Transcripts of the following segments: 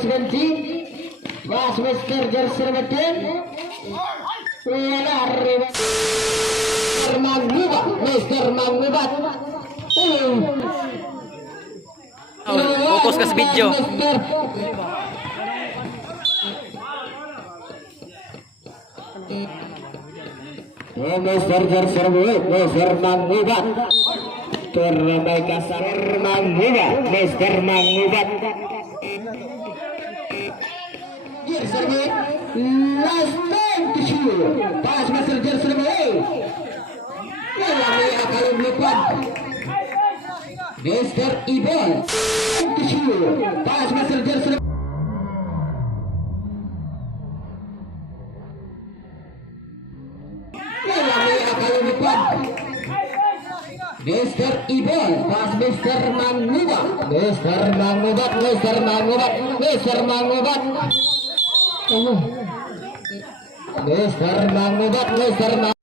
Benci Mas Mister Jerser Beten Mister Mangubat fokus ke video. Mister Jerser Mister Mangubat terbaik kasar Mangubat Mister Mangubat Jerser last time to shoot pas Mister Jerser akan melipat Mister Ibon to shoot pas Mister Jerser Mister Ibon pas Mister Mangubat Mister Mangubat Mister Mangubat Mister Mangubat Mister Mangubat Mister Mangubat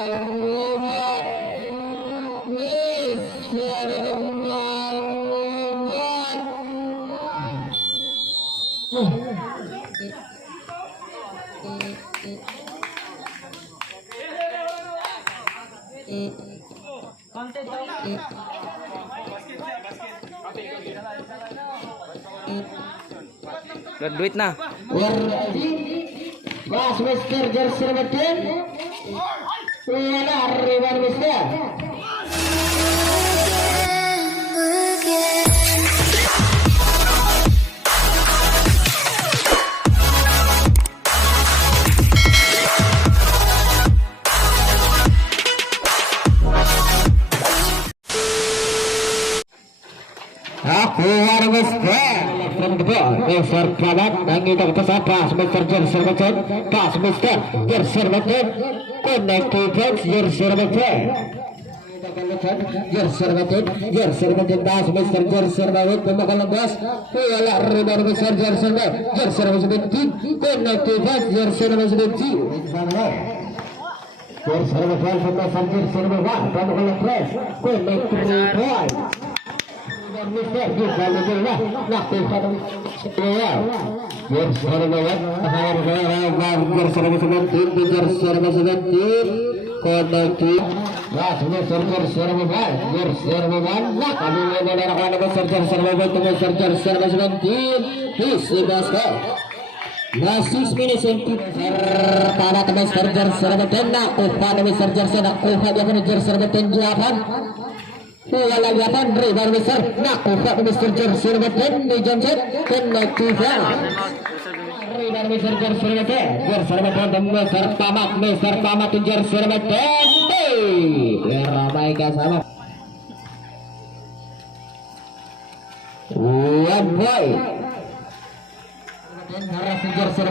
Udah duit nah. Mas Mister Jerser Beten Riban Mister Aku harus from the ball, Mister Kabat, mengikat ke atas, Mister Jerser Beten, pas Mister Jerser Beten, connect to box Jerser Beten, Jerser Beten, Jerser Beten, pas Mister Jerser Beten, pembakalan bas, bola ribar Mister Jerser Beten, Jerser Beten, connect to box Jerser Beten, Jerser Beten, pembakalan Jerser Beten, pembakalan press, connect to box. Mister bisa lebih lah lakukan semua Jerser Beten Jerser Beten konektif Mas Mister Jerser Beten Jerser Beten lah kami menerangkan Mister Jerser Beten Mister Jerser Beten isi basket masih minus pertama Mister Jerser Beten nakupan Mister Jerser nakupan dia Jerser Beten 8 bola liatan rival besar nakupan Mister Jerser Beten di Johnson konektifan rival Mister Jerser Beten Jerser Beten Mister Pamat Jerser Beten ramai kasar one boy Jerser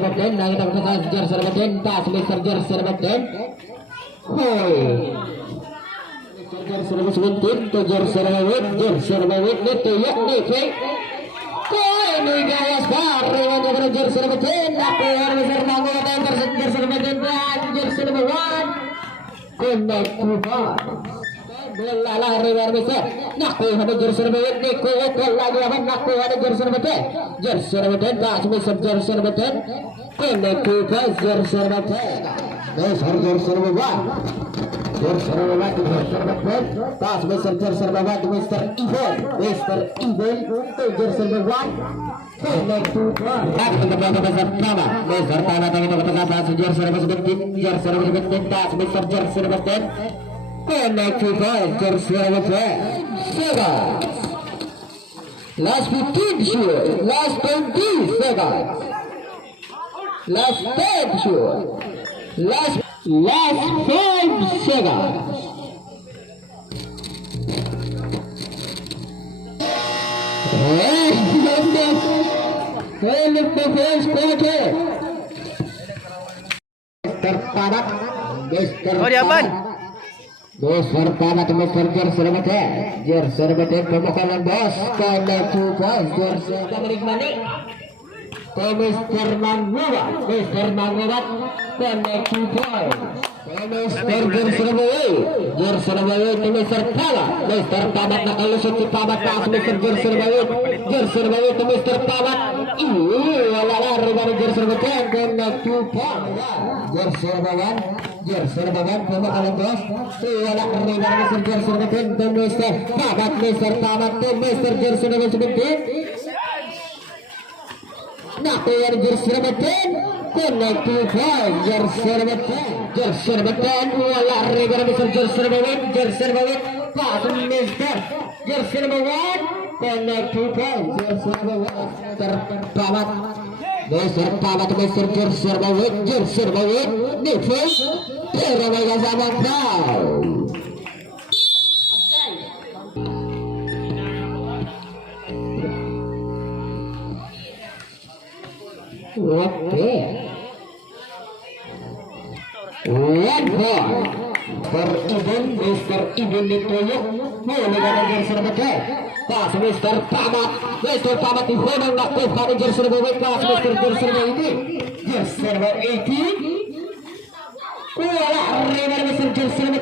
Beten lagi dapat Jerser Beten pas Mister Jerser Beten Jerser Beten to Jerser Beten itu ya nih ini gaya sekali untuk Jerser Beten aku harus Mangubat Jerser Beten dan Jerser Beten konektifan bola lari luar biasa naku ada Jerser Beten niku lagi apa naku ada Jerser Beten pas Mister Jerser Beten konektifan Jerser Beten Mister Jerser Beten Jerser Beten pas Mister Jerser Beten Mister Ibon to Jerser Beten konektifan Mister Tama tadi ke atas Jerser Beten pas Mister Jerser Beten konektifan Jerser Beten last 15 shoot last 20 seconds last 10 shoot last 5 seconds terpadat Oh diapain? Mister Pamat Mister Jerser Beten pemakalan bos connect to bos Jerser Dominic Mane Mr. Mangubat, Mr. Mangubat, connect 2 points. Mr. Jerserbawi, to Mr. Pala, Mr. Pabat nakalusot si Pabat pass Mr. Jerserbawi to Mr. Pabat. Wala lari dari Jerserbawi, connect 2 points. Jerserbawan pemakalagos. Wala lari dari Mr. Jerserbawi to Mr. Pabat to Mr. Jerserbawi sebentar. Nakuha ni Jerserbawi, connect 2 points. Jerserbawi, wala rin na Mr. Jerserbawi, pass Mr. Jerserbawi, connect 2 points. Jerserbawi, terpamat. Mr. Pamat, Mr. Jerserbawi, defense, pero may kasama foul. Okay. 1 point for Ibon, Mr. Ibon Nitoyo. Muli ka ng Jerserbawi. Pass Mr. Pamat. Mr. Pamat ihunang nakuha ni Jerserbawi. Pass Mr. Jerserbawi. Jerserbawi 18. Wala rin na Mr. Jerserbawi.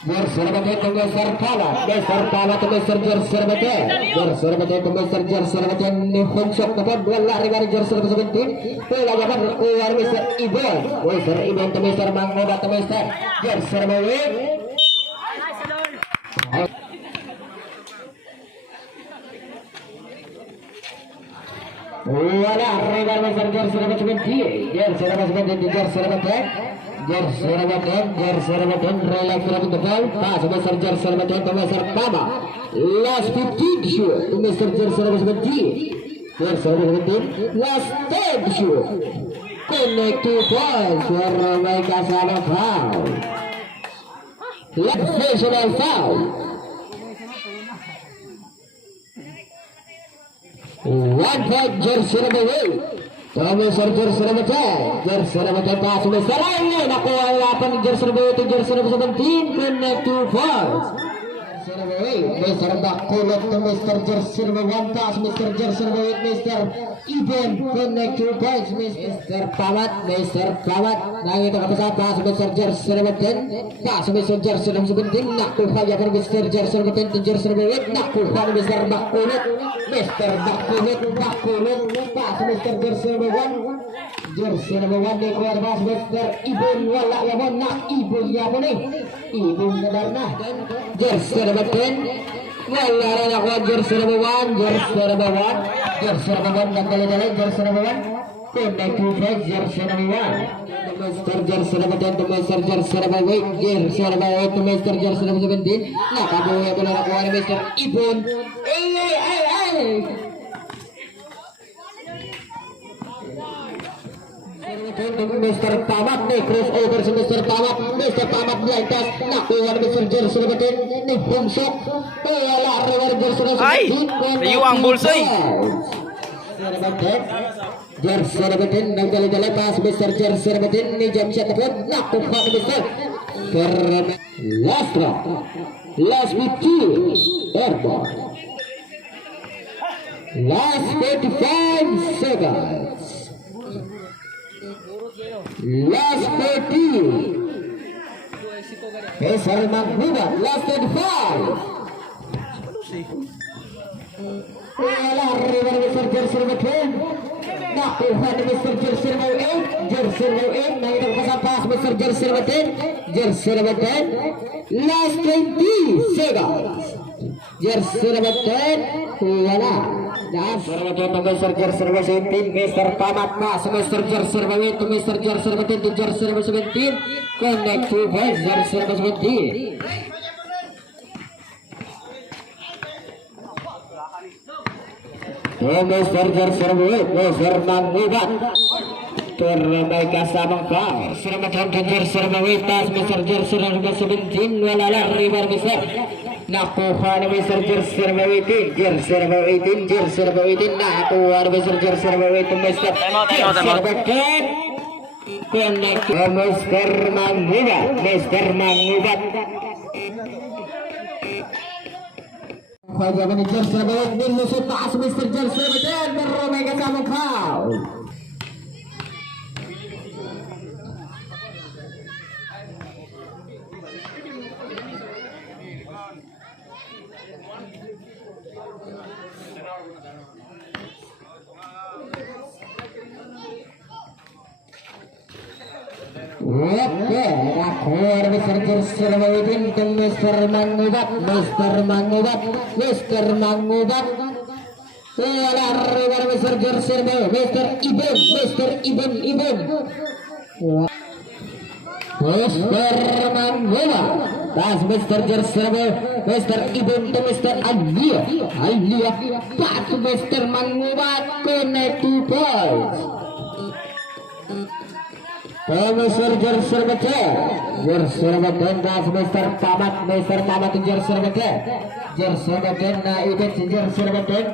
Jerserbawi to Mr. Pamat. Mr. Pamat to Mr. Jerserbawi. Jerserbawi to Mr. Jerserbawi. Nihonsok na po. Wala rin na Jerserbawi 17. Wala ka pa. Kuha Mr. Ibon. Mr. Ibon to Mr. Mangubat to Mr. Jerserbawi. Wala rin na Mr. Jerserbawi 17. Jerserbawi, relax from the ball. Pass Mr. Jerserbawi to Mr. Pama. Last 15 shoot to Mr. Jerserbawi 17. Last 10 shoot. Connect 2 points for may kasama foul. Sensational foul. 1 point Jerserbawi. Thomas Jerserbawi pass Mr. Ryan. Nakuha ang lapan ni Jerserbawi to Jerserbawi 17. Connect 2 points. Mr. Bakulot to Mr. Jerserbawi. Pass Mr. Jerserbawi, Mr. Ibon. Connect 2 points. Mr. Pamat. Nangito ka pa sa pass Mr. Jerserbawi. Pass Mr. Jerserbawi 17. Nakuha niya para Mr. Jerserbawi to Jerserbawi. Nakuha ni Mr. Bakulot. Mr. Bakulot. Pass Mr. Jerserbawi ni kuarbas Mr. Ibon. Wala yamon na Ibon yamon eh. Ibon kadar na. Jerserbawi. Wala rin ako Jerserbawi. Nagdali-dali Jerserbawi. Connect 2 points Jerserbawi. Mr. Jerserbawi to Mr. Jerserbawi to Mr. Jerserbawi 17. Nakabuhay ko na nakuha ni Mr. Ibon. Mr. Pamat nih crossover si Mr. Pamat. Mr. Pamat blind pass. Nakuha ni Mr. Jerserbawi ni bungsok. Wala rin Jerserbawi. Ay! Layo ang bulsoy. Jerserbawi nagdali-dali pass Mr. Jerserbawi ni jam shot tapos nakuha ni Mr. Last round. Last 15. Airborne. Last 45 seconds. Last 40. Mr. Mangubat. Last 35. Wala rin na Mr. Jerserbawi. Nakuha ni Mr. Jerserbawi 8. Nangitang pasapas Mr. Jerserbawi. Last 20 seconds. Jerserbawi. Wala. Jerserbawi to Mr. Jerserbawi 17. Mr. Pamat pass Mr. Jerserbawi to Mr. Jerserbawi to Jerserbawi 17. Connect 2 points Jerserbawi 17. Mr. Jerserbawi, Mr. Mangubat. Terlambat kasamang foul. Selamat untuk Jerserbawi pass Mr. Jerserbawi 17. Wala lari bar Mr. Nakuha ni Mr. Jerserbawi 18. Jerserbawi 18. Nakuha ni Mr. Jerserbawi to Mr. Jerserbawi. Connect Mr. Mangubat. Pwede ba ni Jersey Bawat nilusot taas Mr. Jersey Bawat pero may kasamang foul. Oke, akhir Mr. Jersey Bawat untuk Mr. Mangubat, Mr. Mangubat, Mr. Mangubat. Arriba Mr. Jersey Bawat, Mr. Ibn, Mr. Ibn. Mr. Mangubat, das Mr. Jersey Bawat, Mr. Ibn to Mr. Alia, back to Mr. Mangubat, connect 2 points. Mr. Jersey Bawat, das Mr. Tamat Jersey Bawat, Jersey Bawat na ibig si Jersey Bawat,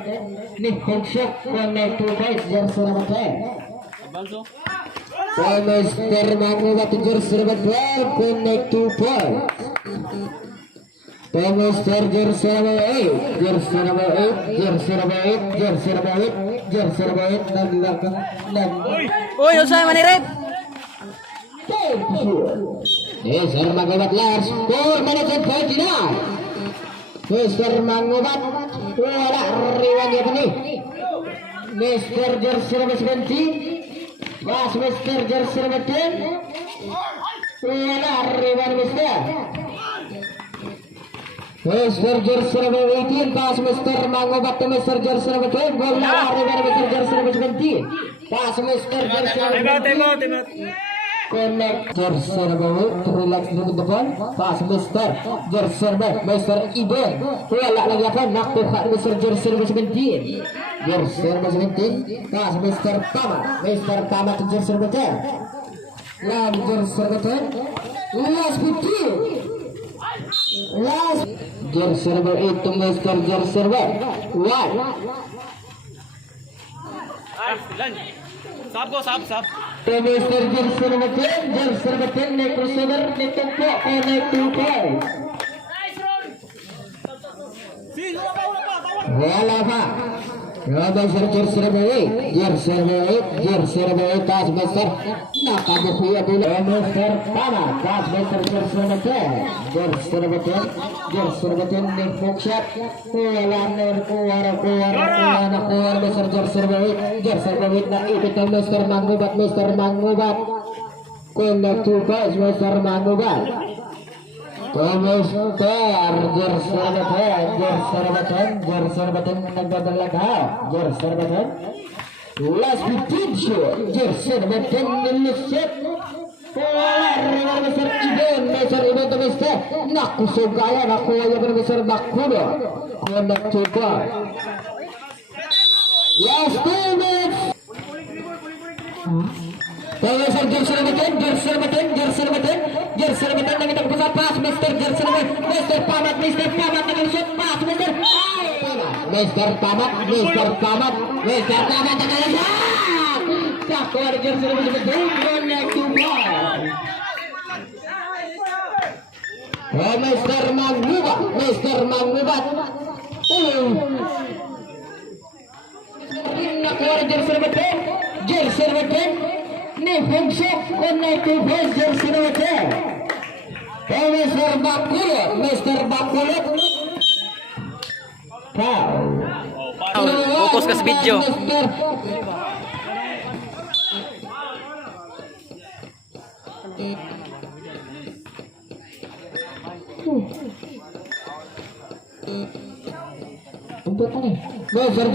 ni Hongshok connect 2 points Jersey Bawat. Mr. Mangubat Jersey Bawat connect 2 points. Mr. Jersey Bawat naglakang Uy, usay manirep. Mr. Mangubat last 4 minutes and 49. Mr. Mangubat wala riwan niya ni Mr. Jersey Bawat 17. Pas Mr. Jersey Bawat 10. Wala riwan Mr. Jersey Bawat 18. Pas Mr. Mangubat to Mr. Jersey Bawat 12. Wala riwan Mr. Jersey Bawat 17. Pas Mr. Jersey Bawat connect Jersey Bawat relax dulu ke depan. Pas Mr. Jersey Bawat, Mr. Ibn wala lagi apa nak tukar Mr. Jersey Bawat 17. Jersey Bawat 17. Pas Mr. Tamat Jersey Bawat. Lam Jersey Bawat. Last 15. Last Jersey Bawat itu Mr. Jersey Bawat. What? Sab. Mr. Jersey Bawat ne crossover ne tempo connect 2 points. Wala pa. Mr. Jersey Bawat tas Mr. Nakabukuya dulu Mr. Tamat tas Mr. Jersey Bawat ne foxat wala keluar Mr. Jersey Bawat na ipit Mr. Mangubat connect 2 points Mr. Mangubat. Mr. Jersey Bawat nagdadalag Jersey Bawat last 15 shot Jersey Bawat nilusot Mr. Ibn to Mr. nakusog kaya nakuha niya pa Mr. Bakulo connect 2 points last 2 minutes. Mr. Jersey Bawat nakita ko sa pass Mr. Jersey Bawat, Mr. Tamat nag-shoot pass Mr. Tamat nag-shoot kakuha ni Jersey Bawat connect 2 points. Mr. Mangubat nakuha ni Jersey Bawat ni Hongshok connect 2 points Jersey Bawat. Mr. Bakulo foul. Fokus ka sa video. Mr.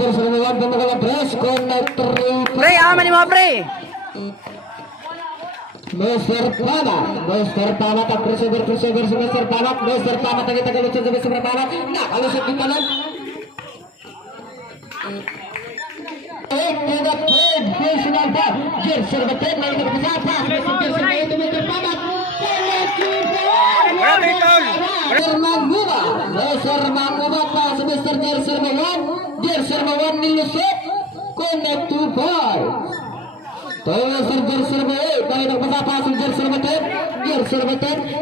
Jersey Bawat pemakalan press connect 3 Pre, aman ni mo pre. Mr. Tamat ang crossover si Mr. Tamat. Mr. Tamat ang itagalusot sa Mr. Tamat. Nakalusot din talan. Into the third personal foul. Jersey Bawat na ito kasapa. Mr. Jersey Bawat ito Mr. Tamat. Mr. Mangubat pa sa Mr. Jersey Bawat. Jersey Bawat nilusot. Connect 2 points. Mr. Jersey Bawat tayo nagpasapa sa Jersey Bawat.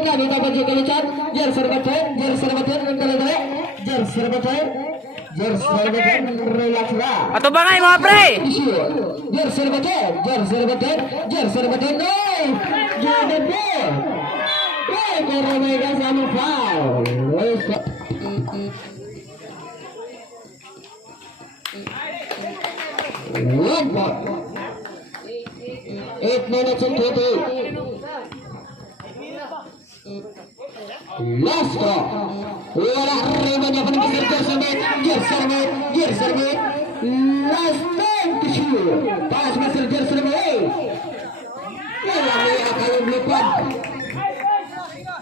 Kami dapat juga lihat Jersey Bawat ang dali-dali. Jersey Bawat jersey number 10 relax lah. Ato ba nga mga pre? Jersey number 10, jersey number 10, jersey number 10. Hey, Jordan Ball. Hey, pero may kasama foul. One ball. 8 minutes and 28. Last ball. Wala rin niya pa ng jersey. Last time to shoot. Pass Mr. Jersey number 8. Wala niya kayong lipad.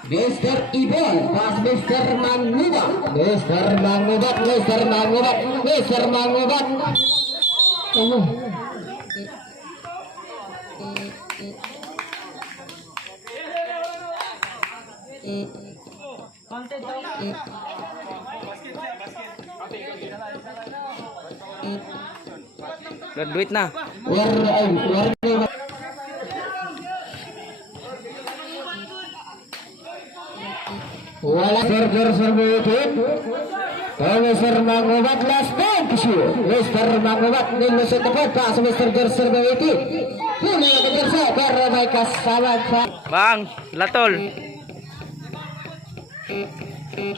Mr. Ibon, pas Mr. Mangubat. Graduate na. Wala server itu. Mr. Mangubat last time to shoot. Mr. Mangubat nilusot tepat pas Mr. Jersey itu. Punya kejar para may kasama. Bang, latol.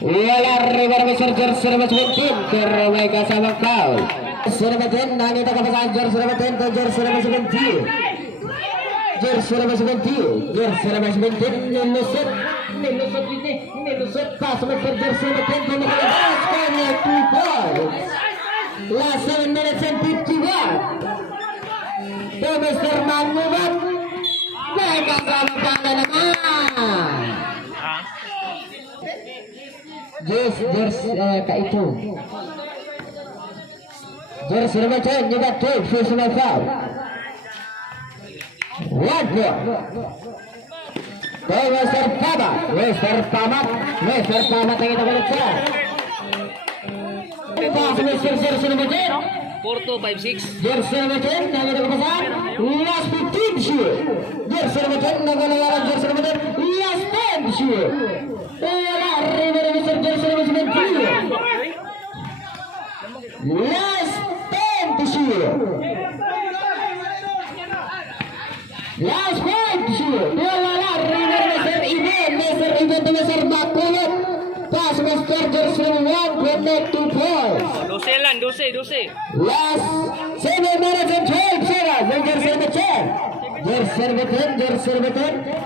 Wala rin Mr. Jersey number 17 para may kasama foul. Jersey number 10 nanito kapasan Jersey number 10 to Jersey number 17. Jersey number 17 nilusot pas Mr. Jersey number 10 to nakalabas kanya 2 points. Last 7 minutes and 51. To Mr. Mangubat may kasama pa na naman. Jersey kaitu. Jersey number 10 juga 12 personal foul. One more. Mr. Pamat yang kita baca. Pas Mr. Jersey number 10. Porto 5-6. Jersey number 10 yang kita baca. Last 15 shoot. Jersey number 10 nagalawaran Jersey number 10. Last 10 shoot. Lari dari Mr. Jersey number 17. Last 10 to shoot. Last 5 to shoot. Lari dari Mr. Ibon to Mr. Bakulot. Pas Mr. Jersey number 1 connect 2 points. 12. Last 7 minutes and 12 seconds. Jersey number 10.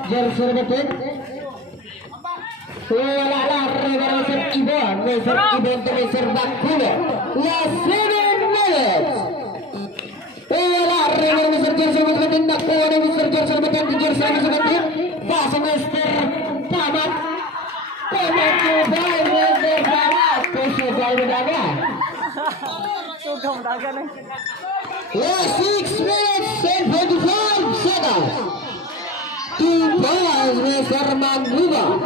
Jersey number 10. Wala lari dari Mr. Ibon to Mr. Bakulot. Last 7 minutes. Lari dari Mr. Jersey number 17. Nakuha ni Mr. Jersey number 10 to Jersey number 17. Pas Mr. Pamat. Connect to 5 Mr. Pamat. Puso tayo na. Last 6 minutes and 45 seconds. 2 points Mr. Mangubat.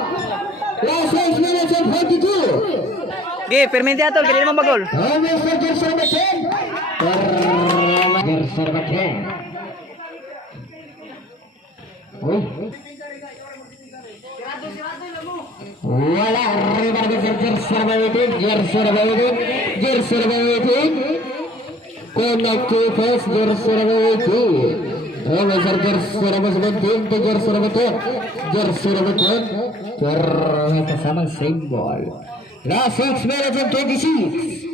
Last 6 minutes and 42. Ge, permente atol, kaya naman bagol. Mr. Jersey number 10. Jersey number 10. Wala rin para Mr. Jersey number 18. Connect to first Jersey number 18. Mr. Jersey number 17 to Jersey number 10. Jersey number 10. May kasamang same ball. Last 6 minutes and 26.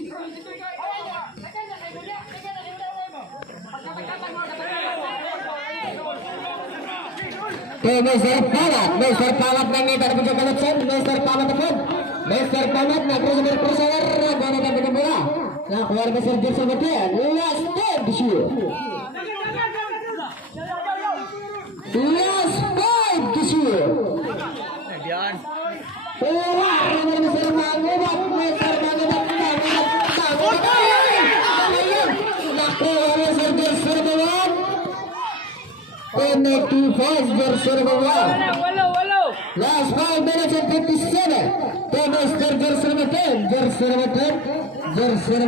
Mr. Pamat nangita na pagkakalatsan. Mr. Pamat naman. Mr. Pamat nag-preserve gana na pinamula. Nakuha na Mr. Jersey number 10. Last 10 to shoot. Last 5 to shoot. Wala na Mr. Mangubat. Nakuha na Mr. Jersey number 1. Connect to first Jersey number 1. Last 5 minutes and 57. To Mr. Jersey number 10. Jersey number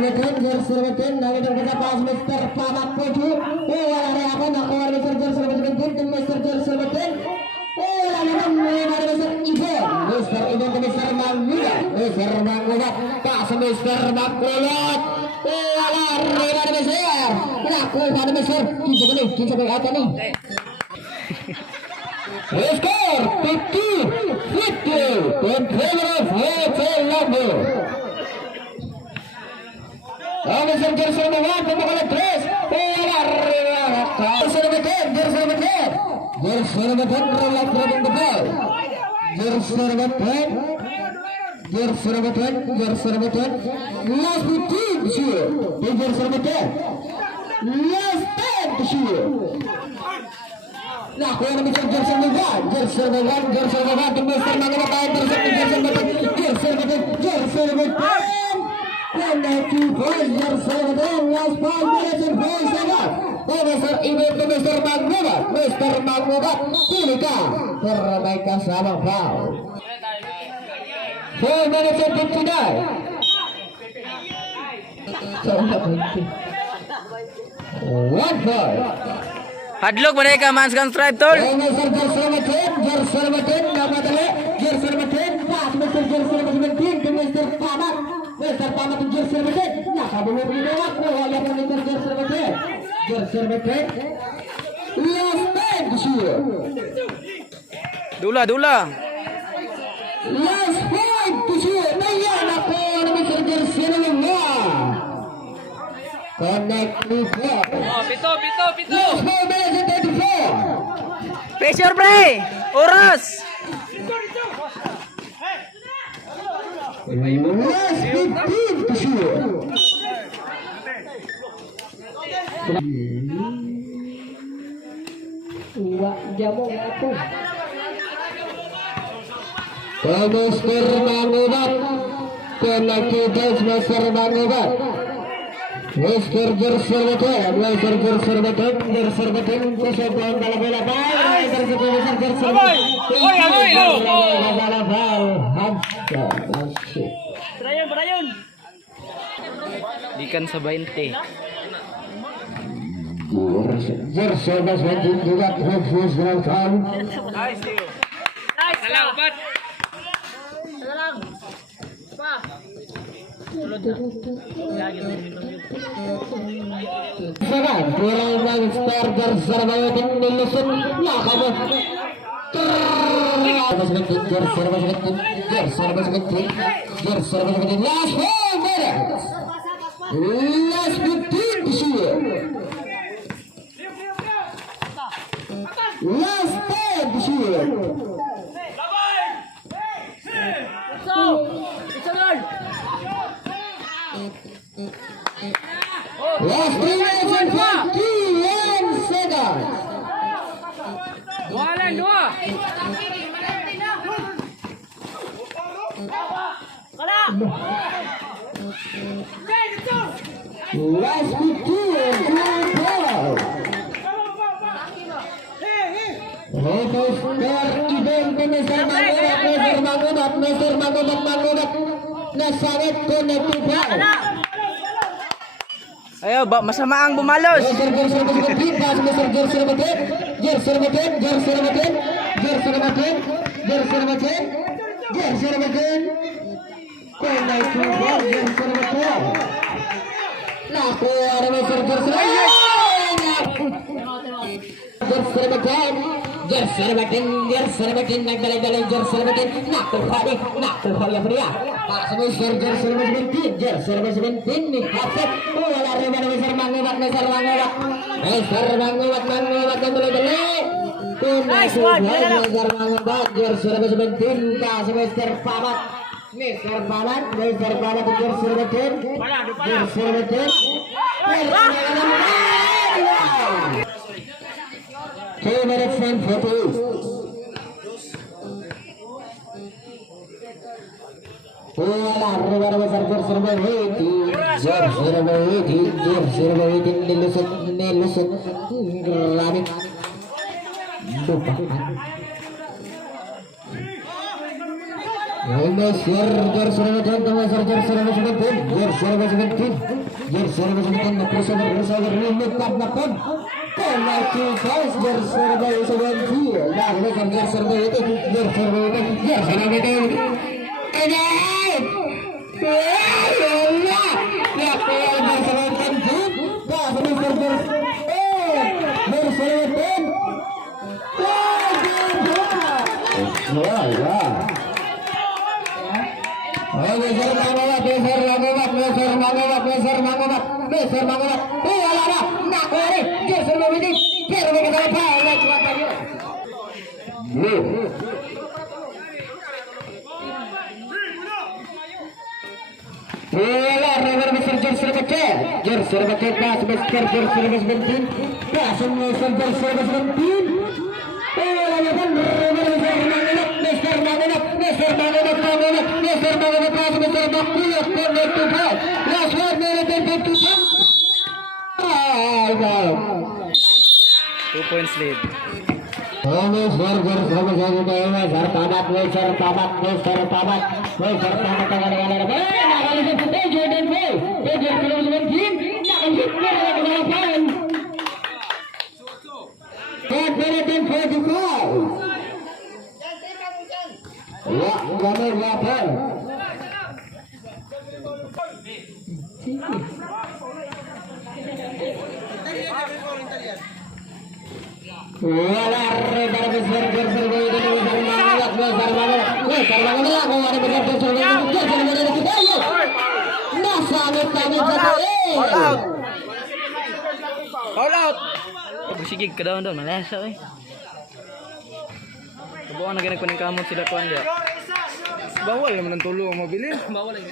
10. Nakita ko sa pass Mr. Pamat po. Wala rin ako. Nakuha Mr. Jersey number 17 to Mr. Jersey number 10. Wala naman. Wala Mr. Ibon. Mister Iman ke Mister Mangubat. Mister Mangubat pas Mister Mangubat. Lari dari Mister. Laku pada Mister. Kita beri apa nih? Skor 50-50 in favor of Hotel Lambo. Mister Jersey nomor 1 pemukul 3. Jersey nomor 10. Jersey nomor 10 relax running the ball. Jersey nomor 10. Jersey nomor 10. Jersey nomor 10. Last 15 to shoot. Jersey nomor 10. Last 10 to shoot. Nah, kalau bisa Jersey nomor 1. Jersey nomor 1. Jersey nomor 1. Mister Mangubat. Jersey nomor 10. Penalty point Jersey nomor 10. Last 5 minutes and 4 seconds. Mister Iman ke Mister Mangubat. Mister Mangubat pilihkan perbaikan sama foul. 4 minutes and 59. One foul. Hadlock mereka Mans kan stripe tol. Mister Jersey nomor 10. Jersey nomor 10. Nama tadi Jersey nomor 10. Pas Mister Jersey nomor 17 ke Mister Pamat. Mister Pamat ke Jersey nomor 10. Nah, kamu mau beri lewat. Oleh Mister Jersey nomor 10. Jersey nomor 10. Last 10 to shoot. Dula. Last 5 to shoot. Ayan ako na Mister Jersey nomor 1. Connect to 4. Pito. Last 4 minutes and 34. Pressure play. Oras. Last 15 to shoot. Mister Mangubat. Connected Mister Mangubat. Mister Jersey nomor 10. Mister Jersey nomor 10. Jersey nomor 10. Kesebuan bola-bola bal. Jersey nomor 10. Bola bal. Berayon. Ikan sa 20. Jersey nomor 10 juga terus dalam. Salah ubat. Sekarang kurang star Jersey nomor 10 nilusun. Nah kamu. Jersey nomor 10. Last 4 minutes. Last 15 to shoot. Last 10 to shoot. Last 3 minutes and 51 seconds. Dua. Last 15 and 12. Mister Mangubat. Nasangat connected foul. Ayo, masama ang bumalos. Mister Jersey nomor 10. Mister Jersey nomor 10. Jersey nomor 10. Jersey nomor 10. Jersey nomor 10. Jersey nomor 10. Jersey nomor 10. Connected foul. Jersey nomor 10. Naku ada Mister Jersey. Jersey nomor 10. Jersey nomor 10. Jersey nomor 10. Nagdalay Jersey nomor 10. Naku Fadi ya pria. Pas Mister Jersey nomor 17. Jersey nomor 17 nih hafid. Bola dari Mister Mangubat. Mister Mangubat dulu. Nice one. Mister Mangubat. Jersey nomor 17. Pas Mister Pamat. Mister Pamat ke Jersey nomor 10. Jersey nomor 10. 2 minutes and 48. Bola dari Mister Jersey nomor 18. Jersey nomor 18 nilusun Granit. Lupa. Jer serbetin teman jer serbetin jer serbetin berusaha limit kapten penalti guys jer serbetin nah ini jer serbetin ini ya jer serbetin dah ya Two points lead. All out. Busigig ka daw malasa eh. Kabuan na ganag kuning kamot sila kuan dia. Bawal naman ang tulo ang mabili. Bawal lang.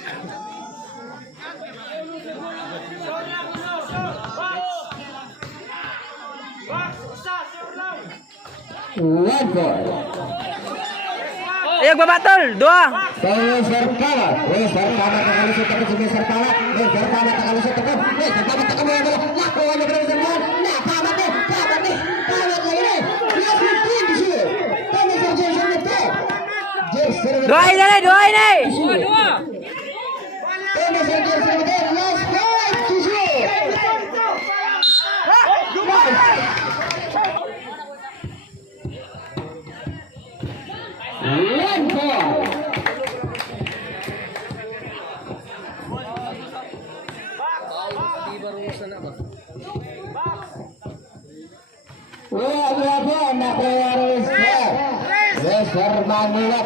One ball. Ayo babatol, dua. Dua ini. Dua. One ball.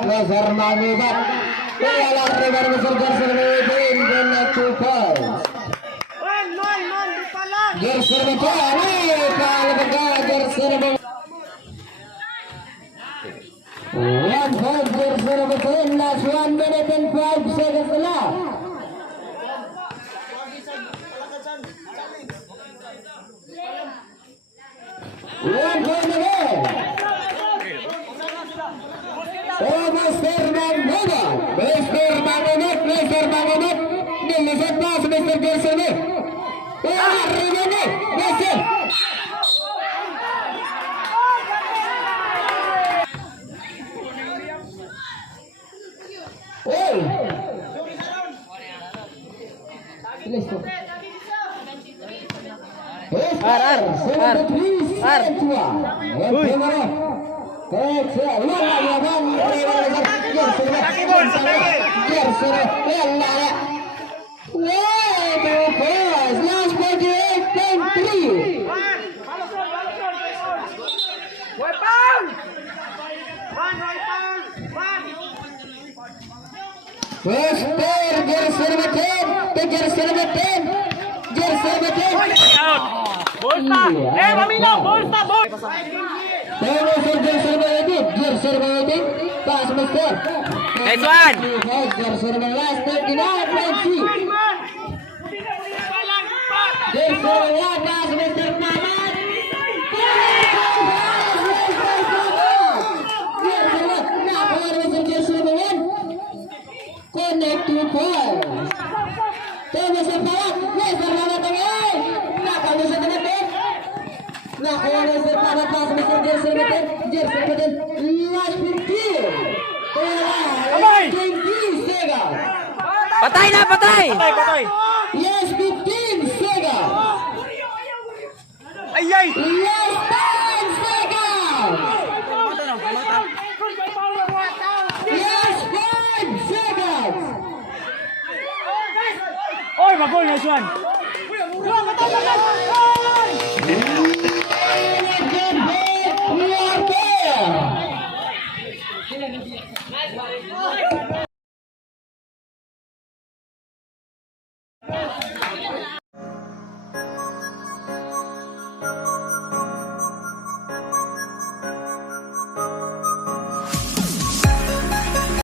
Laser Manubat. One point for last 1 minute and 5 seconds left. One point again. Mr. Manubat. Nilisat pas Mr. Gersene. Next one. Connect to points. Thomas ang tawag. Laser na tawag. Nakano sa tinapit. Nakuha na sa panatas. Mr. Jerson Maten. Last 15. Thank you. Patay na, patay! Patay. Yes, 15 seconds. Ay, ay. Yes, 10 seconds. Yes, 5 seconds. Oy, magol na siyan. We are there.